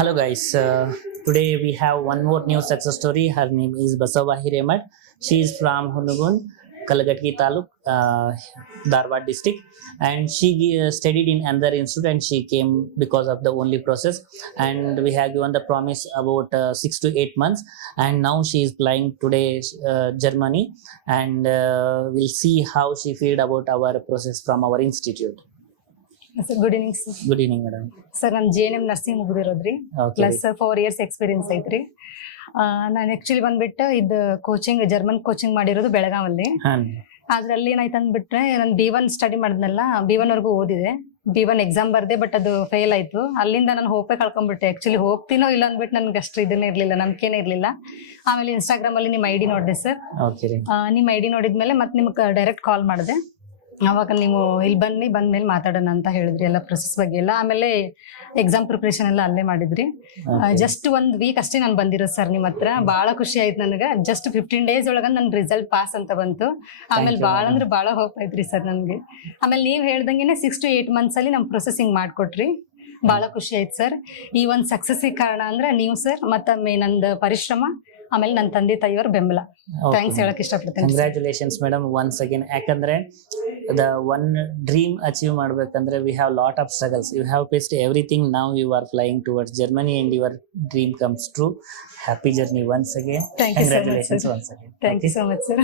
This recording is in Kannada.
Hello guys, today we have one more new success story. Her name is Basava Hiremat. She is from Hunugun, Kalagatgi Taluk, Dharwad district, and she studied in another institute and she came because of the only process. And we have given the promise about 6 to 8 months, and now she is flying today Germany, and we'll see how she feel about our process from our institute. Sir good evening sir. Good evening, madam. Sir ನಾನು JNM ನರ್ಸಿಂಗ್ ಮುಗಿದಿರೋದ್ರಿ. Okay. ಪ್ಲಸ್ 4 years ಎಕ್ಸ್ಪೀರಿಯನ್ಸ್ ಐತ್ರಿ. ನಾನು ಆಕ್ಚುಲಿ ಬಂದ್ಬಿಟ್ಟು ಇದು ಕೋಚಿಂಗ್ ಜರ್ಮನ್ ಕೋಚಿಂಗ್ ಮಾಡಿರೋದು ಬೆಳಗಾವಲ್ಲಿ. ಅದ್ರಲ್ಲಿ ಏನಾಯ್ತು ಅಂದ್ಬಿಟ್ರೆ ನಾನು B1 ಸ್ಟಡಿ ಮಾಡಿದ್ನಲ್ಲ, B1 ವರ್ಗೂ ಓದಿದೆ. B1 ಎಕ್ಸಾಮ್ ಬರ್ದೆ, ಬಟ್ ಅದು ಫೇಲ್ ಆಯ್ತು. ಅಲ್ಲಿಂದ ನಾನು ಹೋಪೇ ಕಳ್ಕೊಂಡ್ಬಿಟ್ಟೆ. ಆಕ್ಚುಲಿ ಹೋಗ್ತೀನೋ ಇಲ್ಲ ಅಂದ್ಬಿಟ್ಟು ನನ್ಗೆ ಅಷ್ಟು ಇದನ್ನೇ ಇರ್ಲಿಲ್ಲ, ನಂಬಿಕೆನೇ ಇರ್ಲಿಲ್ಲ. ಆಮೇಲೆ ಇನ್ಸ್ಟಾಗ್ರಾಮ್ ಅಲ್ಲಿ ನಿಮ್ಮ ID ನೋಡಿದೆ ಸರ್. ನಿಮ್ಮ ID ನೋಡಿದ್ಮೇಲೆ ಮತ್ತೆ ನಿಮ್ಗೆ ಡೈರೆಕ್ಟ್ ಕಾಲ್ ಮಾಡಿದೆ. ಅವಾಗ ನೀವು ಇಲ್ಲಿ ಬಂದ್ಮೇಲೆ ಮಾತಾಡೋಣ ಅಂತ ಹೇಳಿದ್ರಿ, ಎಲ್ಲ ಪ್ರೊಸೆಸ್ ಬಗ್ಗೆ ಎಲ್ಲ. ಆಮೇಲೆ ಎಕ್ಸಾಮ್ ಪ್ರಿಪ್ರೇಷನ್ ಎಲ್ಲ ಅಲ್ಲೇ ಮಾಡಿದ್ರಿ. ಜಸ್ಟ್ 1 ವೀಕ್ ಅಷ್ಟೇ ನಾನು ಬಂದಿರೋದು ಸರ್ ನಿಮ್ಮ ಹತ್ರ. ಬಹಳ ಖುಷಿ ಆಯ್ತು ನನಗೆ. ಜಸ್ಟ್ 15 days ಒಳಗ ನನ್ ರಿಸಲ್ಟ್ ಪಾಸ್ ಅಂತ ಬಂತು. ಆಮೇಲೆ ಬಹಳ ಅಂದ್ರೆ ಬಹಳ ಹೋಪ್ ಐತ್ರಿ ಸರ್ ನನ್ಗೆ. ಆಮೇಲೆ ನೀವ್ ಹೇಳ್ದಂಗೆನೆ 6 to 8 months ಅಲ್ಲಿ ನಮ್ ಪ್ರೊಸೆಸಿಂಗ್ ಮಾಡ್ಕೊಟ್ರಿ. ಬಹಳ ಖುಷಿ ಆಯ್ತು ಸರ್. ಈ ಒಂದು ಸಕ್ಸಸ್ ಕಾರಣ ಅಂದ್ರೆ ನೀವು ಸರ್, ಮತ್ತೊಮ್ಮೆ ನಂದು ಪರಿಶ್ರಮ, ಆಮೇಲೆ ನನ್ನ ತಂದೆ ತಾಯಿಯವ್ರ ಬೆಂಬಲ. ಥ್ಯಾಂಕ್ಸ್ ಹೇಳಕ್ ಇಷ್ಟಪಡ್ತೇನೆ. Congratulations madam once again. ಯಾಕಂದ್ರೆ the one dream achieve ಮಾಡ್ಬೇಕಂದ್ರೆ we have lot of struggles. You have faced everything. Now you are flying towards Germany and your dream comes true. Happy journey once again. Thank you so much, Congratulations sir. once again. Thank you so much, sir.